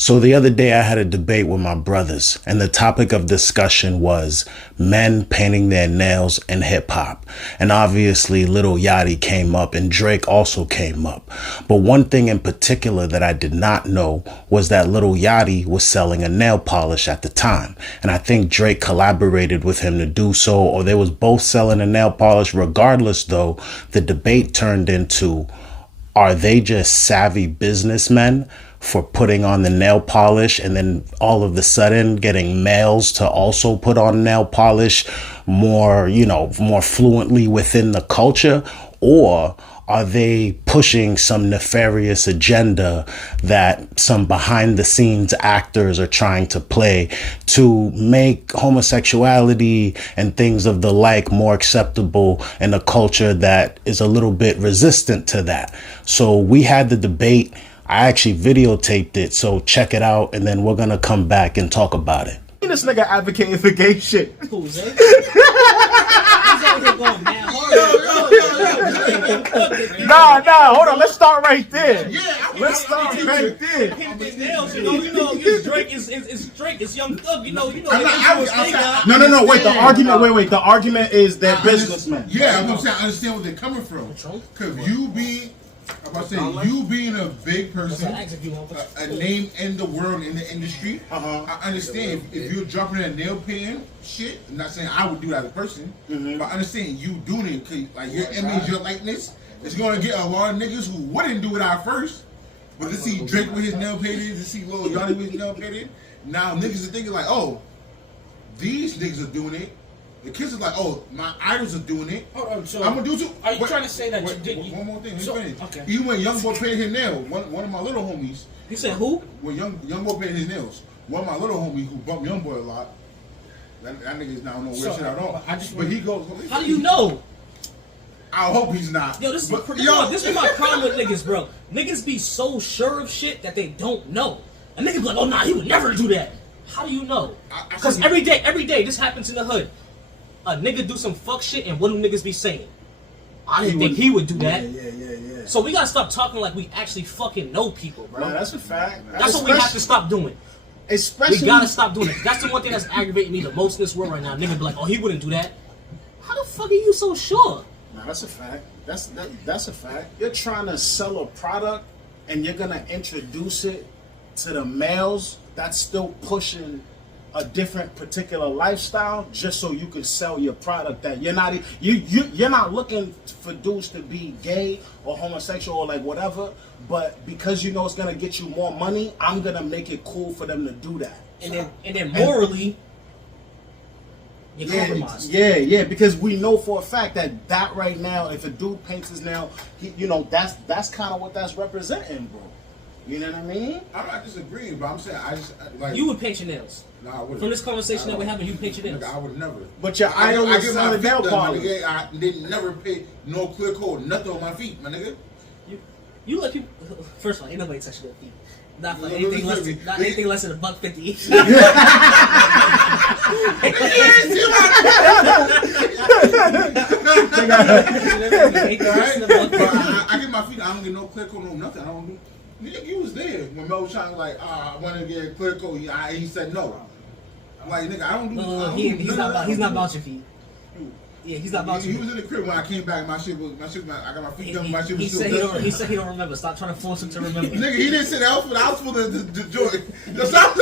So the other day I had a debate with my brothers, and the topic of discussion was men painting their nails in hip hop. And obviously Lil Yachty came up and Drake also came up. But one thing in particular that I did not know was that Lil Yachty was selling a nail polish at the time. And I think Drake collaborated with him to do so, or they was both selling a nail polish. Regardless though, the debate turned into, are they just savvy businessmen for putting on the nail polish and then all of a sudden getting males to also put on nail polish more, more fluently within the culture? Or are they pushing some nefarious agenda that some behind the scenes actors are trying to play to make homosexuality and things of the like more acceptable in a culture that is a little bit resistant to that? So we had the debate. I actually videotaped it, so check it out, and then we're gonna come back and talk about it. This nigga advocating for gay shit. Who's it? He's over here going mad hard. Nah, hold on. Let's start right there. Yeah, let's start right there. Nails, it's Drake, it's Drake, it's Young Thug, No. Wait. The argument is that businessmen. Yeah, I'm gonna say I understand where they're coming from. Cause you being a big person, a name in the world, in the industry, I understand if you're dropping that nail painting shit. I'm not saying I would do that as a person, but I understand you doing it because like your image, your likeness is going to get a lot of niggas who wouldn't do it at first, but to see Drake with his nail painted, to see Lil Yachty with his nail painted, now niggas are thinking like, oh, these niggas are doing it. The kids are like, oh, my idols are doing it. Hold on, so I'm gonna do too. Are you trying to say that you didn't? One more thing. Okay. Even when Young Boy painted his nail, one of my little homies. You said who? When Young Boy painted his nails, one of my little homies who bumped Young Boy a lot. That nigga's not no weird shit at all. But he goes. How do you know? I hope he's not. Yo, this is my problem with niggas, bro. Niggas be so sure of shit that they don't know. A nigga be like, oh nah, he would never do that. How do you know? Because every day this happens in the hood. A nigga do some fuck shit and what do niggas be saying? I didn't think he would do that. Yeah. So we gotta stop talking like we actually fucking know people, bro. Nah, that's a fact. That's what we have to stop doing. Especially, we gotta stop doing it. That's the one thing that's aggravating me the most in this world right now. Nigga be like, oh, he wouldn't do that. How the fuck are you so sure? Nah, that's a fact. That's a fact. You're trying to sell a product and you're gonna introduce it to the males that's still pushing a different particular lifestyle just so you can sell your product. That you're not looking for dudes to be gay or homosexual or like whatever, but because you know it's gonna get you more money, I'm gonna make it cool for them to do that. And then morally, you compromise. Yeah, because we know for a fact that right now, if a dude paints his nail, that's kind of what that's representing, bro. You know what I mean? I'm not disagreeing, but I'm saying like you would paint your nails. Nah, I wouldn't. From this conversation that we're having, you paint your nails. I would never. But your idol is selling nail polish. I didn't never pay no clear coat, nothing on my feet, my nigga. You let people. First of all, ain't nobody touching your feet. Not for anything less than $1.50. I get my feet. I don't get no clear coat, no nothing. I don't do. Nigga, you was there when Mel was trying to I want to get a clear coat. He said no. I'm like, nigga, I don't do. He's not about your feet. Yeah, he's not about you. He was in the crib when I came back. I got my feet done. My shit was still done. He said he don't remember. Stop trying to force him to remember. Nigga, he didn't say that. I was for the joy. Stop.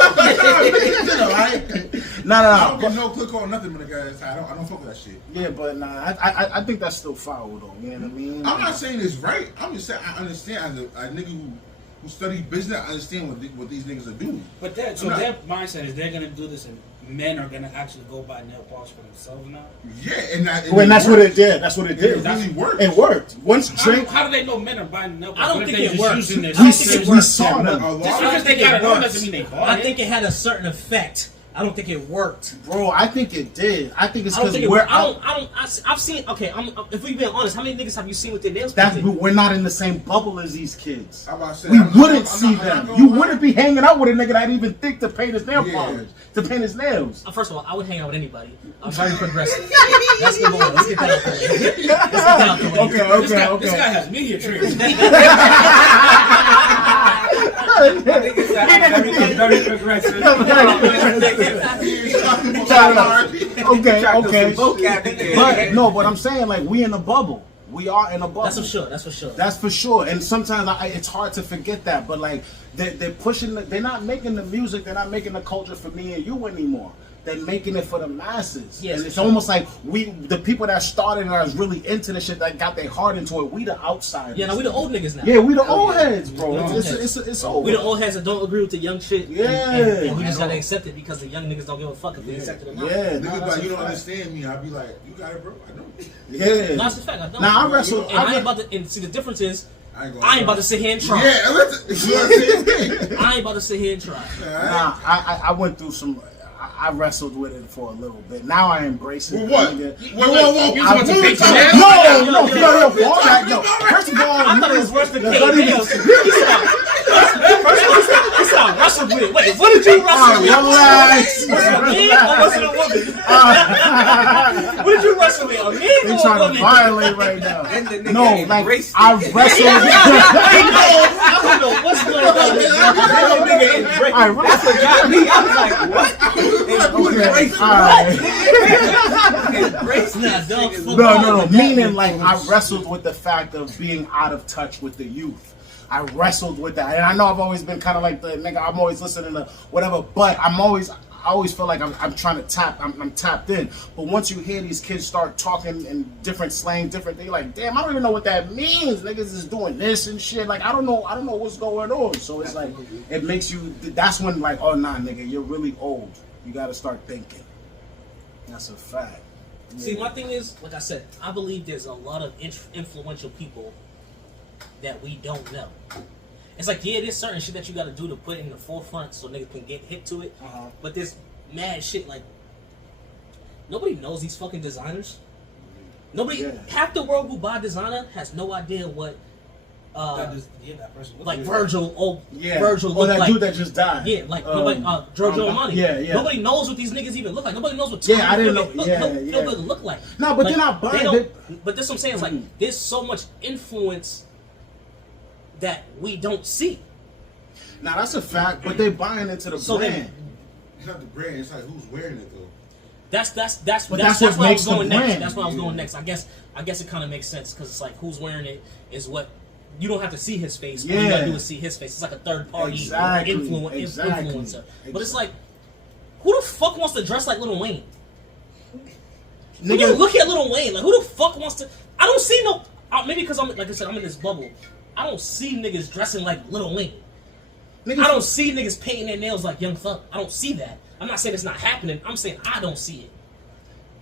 I don't get no click on nothing when the guy. I don't fuck with that shit. Yeah, but nah, I think that's still foul though. You know what I mean? I'm not saying it's right. I'm just saying I understand as a nigga who study business. I understand what these niggas are doing. But their mindset is they're gonna do this, and men are gonna actually go buy nail polish for themselves now. Yeah, and that's what it did. That's what it did. It really worked. It worked. Once Drake, how do they know men are buying nail polish? I don't think it worked. We saw them. Just because they got it on doesn't mean they bought it. I think it had a certain effect. I don't think it worked, bro. I think it did. I think it's because I've seen. Okay, if we being honest, how many niggas have you seen with their nails? We're not in the same bubble as these kids. We wouldn't see them. You wouldn't be hanging out with a nigga that even think to paint his nail polish, to paint his nails. First of all, I would hang out with anybody. I'm very progressive. That's the one. Let's get that out the way. Okay. This guy has media triggers. Very progressive. Okay. But no, but I'm saying like we in a bubble. We are in a bubble. That's for sure. That's for sure. That's for sure. And sometimes it's hard to forget that. But like they're pushing. They're not making the music. They're not making the culture for me and you anymore. They're making it for the masses. Yes, and it's almost like the people that started and are really into the shit that got their heart into it. We the outsiders. Yeah, no, we the old niggas now. Yeah, we the old heads, bro. It's old. We the old heads that don't agree with the young shit. Yeah. And we just gotta accept it because the young niggas don't give a fuck if they accept it or not. Yeah. Niggas like, you don't understand me. I'd be like, you got it, bro. I don't. Yeah. That's the fact. I don't. Now I wrestle. And I ain't about to. And see, the difference is, I ain't about to sit here and try. Yeah, I ain't about to sit here and try. Nah, I went through some. I wrestled with it for a little bit. Now I embrace it. What? You want to fake your nails? No. First of all, I thought it was worse than paid nails. He said I wrestled with it. Wait, what did you wrestle with? Relax. Was it a man or was it a woman? What did you wrestle with? A man They or a trying to woman? violate right now. No, like I wrestled. I don't know what's going on. I wrestled. Got me. I was like, what? No. Meaning, like, I wrestled with the fact of being out of touch with the youth. I wrestled with that, and I know I've always been kind of like the nigga. I'm always listening to whatever, but I always feel like I'm trying to tap. I'm tapped in. But once you hear these kids start talking in different slang, different things, like, damn, I don't even know what that means. Niggas is doing this and shit. Like, I don't know what's going on. So it's like it makes you. That's when like, oh nah, nigga, you're really old. You got to start thinking. That's a fact. Yeah. See, my thing is, like I said, I believe there's a lot of influential people that we don't know. It's like, yeah, there's certain shit that you got to do to put in the forefront so niggas can get hip to it. But there's mad shit like nobody knows these fucking designers. Nobody, half the world who buy designer has no idea what. That person like Virgil, Virgil or that like, dude that just died. Yeah, like nobody, Giorgio Armani. Yeah. Nobody knows what these niggas even look like. Nobody knows what I didn't know. look like. No, but like, they're not buying it. But that's what I'm saying. Is like there's so much influence that we don't see. Now that's a fact, but they're buying into the brand. It's not the brand. It's like who's wearing it though. That's where what I was going next. brand. That's where I was going next. I guess it kind of makes sense because it's like who's wearing it is what. You don't have to see his face. All you gotta do is see his face. It's like a third party influencer. But it's like, who the fuck wants to dress like Lil Wayne? When you look at Lil Wayne, like who the fuck wants to? I don't see no. Maybe because I'm like I said, I'm in this bubble. I don't see niggas dressing like Lil Wayne. I don't see niggas painting their nails like Young Thug. I don't see that. I'm not saying it's not happening. I'm saying I don't see it.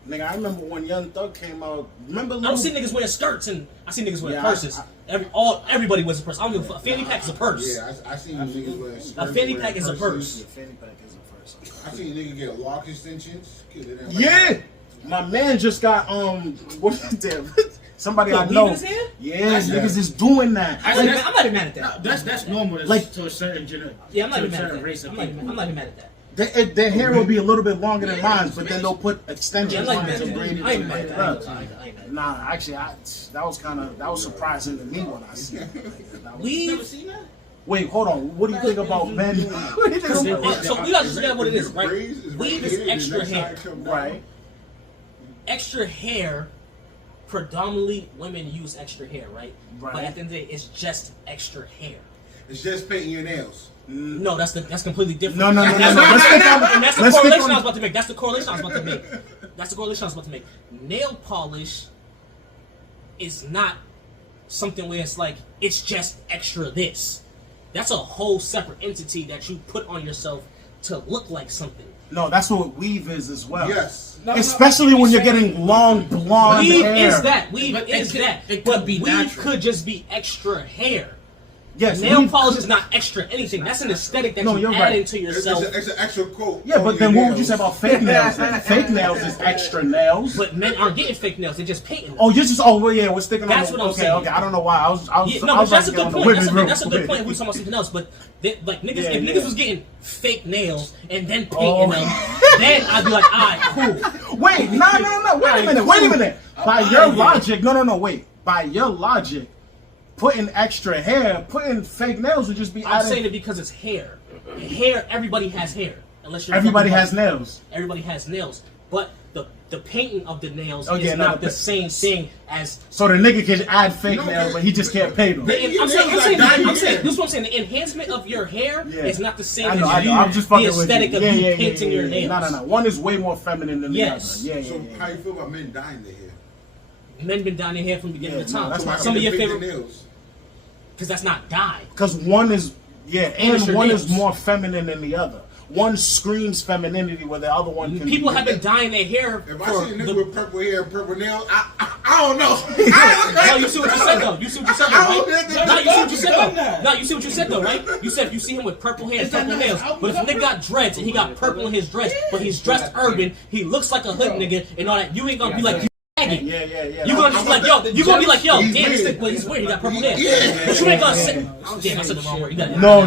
Nigga, I remember when Young Thug came out. Remember? I don't see niggas wearing skirts and I see niggas wearing purses. Everybody wears a purse. I don't give a fuck. A fanny pack is a purse. Yeah, I seen niggas wearing skirts. A fanny pack is a purse. A fanny pack is a purse. I seen niggas get lock extensions. Yeah, my man just got what is that? Somebody I know. Yeah, niggas is doing that. I'm not even mad at that. That's normal. Like to a certain generation. Yeah, I'm not even mad at that. I'm not even mad at that. Their hair will be a little bit longer than mine, but then they'll put extensions on it to braid it. Nah, actually, that was surprising to me when I seen it. We've seen that. Wait, hold on. What do you think about men? So we gotta just get what it is, right? Weave is extra hair, right? Extra hair. Predominantly, women use extra hair, right? But at the end of the day, it's just extra hair. It's just painting your nails. No, that's completely different. No. That's the correlation I was about to make. That's the correlation I was about to make. Nail polish is not something where it's like it's just extra this. That's a whole separate entity that you put on yourself to look like something. No, that's what weave is as well. Yes. Especially when you're getting long blonde weave hair. Is that. Weave is that. But weave could just be extra hair. Yes, nail polish is not extra anything. That's an aesthetic that you add into yourself. It's an extra quote. Yeah, but then what would you say about fake nails? Fake nails is extra nails. But men aren't getting fake nails. They're just painting them. Oh, you're just we're sticking that's on. What I'm saying. Okay. I don't know why. I was that's a good point. That's a good point. We're talking about something else, but like niggas, if niggas was getting fake nails and then painting them, then I'd be like, alright, cool. Wait, no. Wait a minute. By your logic, no. Wait. By your logic, putting extra hair, putting fake nails would just be. I'm saying it because it's hair. Hair, everybody has hair. Unless you're everybody has nails. Everybody has nails, but the painting of the nails is not the same thing as. So the nigga can add fake nails, but he just can't pay them. I'm saying, this is what I'm saying. The enhancement of your hair is not the same as I'm just fucking the aesthetic with you. of you painting your nails. No. One is way more feminine than the other. So how you feel about men dyeing their hair? Men been dyeing their hair from the beginning of time. That's Some of your favorite nails. Because that's not dye. Because one is and one is more feminine than the other. One screams femininity, where the other one can. People have been dyeing their hair. If I see a nigga with purple hair and purple nails, I don't know. No, you see what you said though. You see what you said though, right? No, you see what you said though. No, you see what you said though, right? You said if you see him with purple hair and purple nails, but if a nigga got dreads and he got purple in his dress, but he's dressed urban, he looks like a hood nigga and all that, you ain't gonna be like. Yeah. You gonna just be like, yo, you gonna be like, yo, damn, this nigga, but he's weird, he got purple hair. But you ain't gonna say, damn, I said the wrong word. You got no.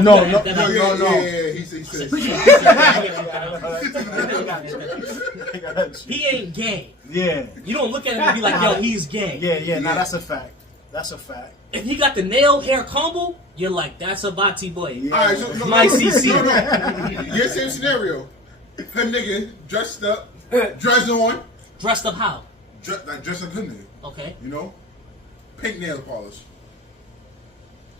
He ain't gay. Yeah. You don't look at him and be like, yo, he's gay. Yeah. Nah, that's a fact. That's a fact. If he got the nail hair combo, you're like, that's a Bati boy. Yeah. All right, so my CC. Yeah, same scenario. Her nigga dressed up, dressed on. Dressed up how? Dressed up her nigga. Okay. You know? Pink nail polish.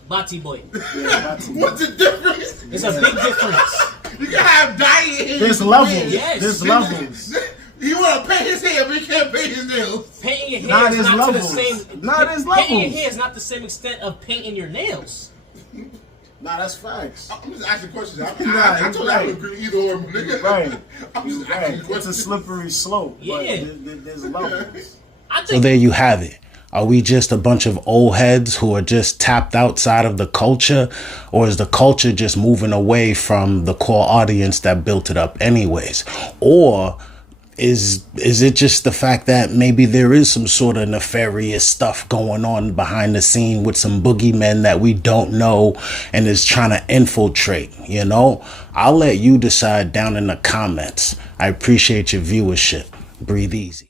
Bati boy. What's the difference? It's a big difference. You can have dye in hair. There's levels. Yes. There's levels. You want to paint his hair, but you can't paint his nails. Painting your hair Not is his not levels. to the same. Not his Painting your levels. hair is not the same extent of painting your nails. Nah, that's facts. I'm just asking questions. I told you I would agree either or, nigga. Right. I'm just asking questions. It's a slippery slope. Yeah. But there's levels. So there you have it. Are we just a bunch of old heads who are just tapped outside of the culture? Or is the culture just moving away from the core audience that built it up anyways? Or is it just the fact that maybe there is some sort of nefarious stuff going on behind the scene with some boogeymen that we don't know and is trying to infiltrate, you know? I'll let you decide down in the comments. I appreciate your viewership. Breathe easy.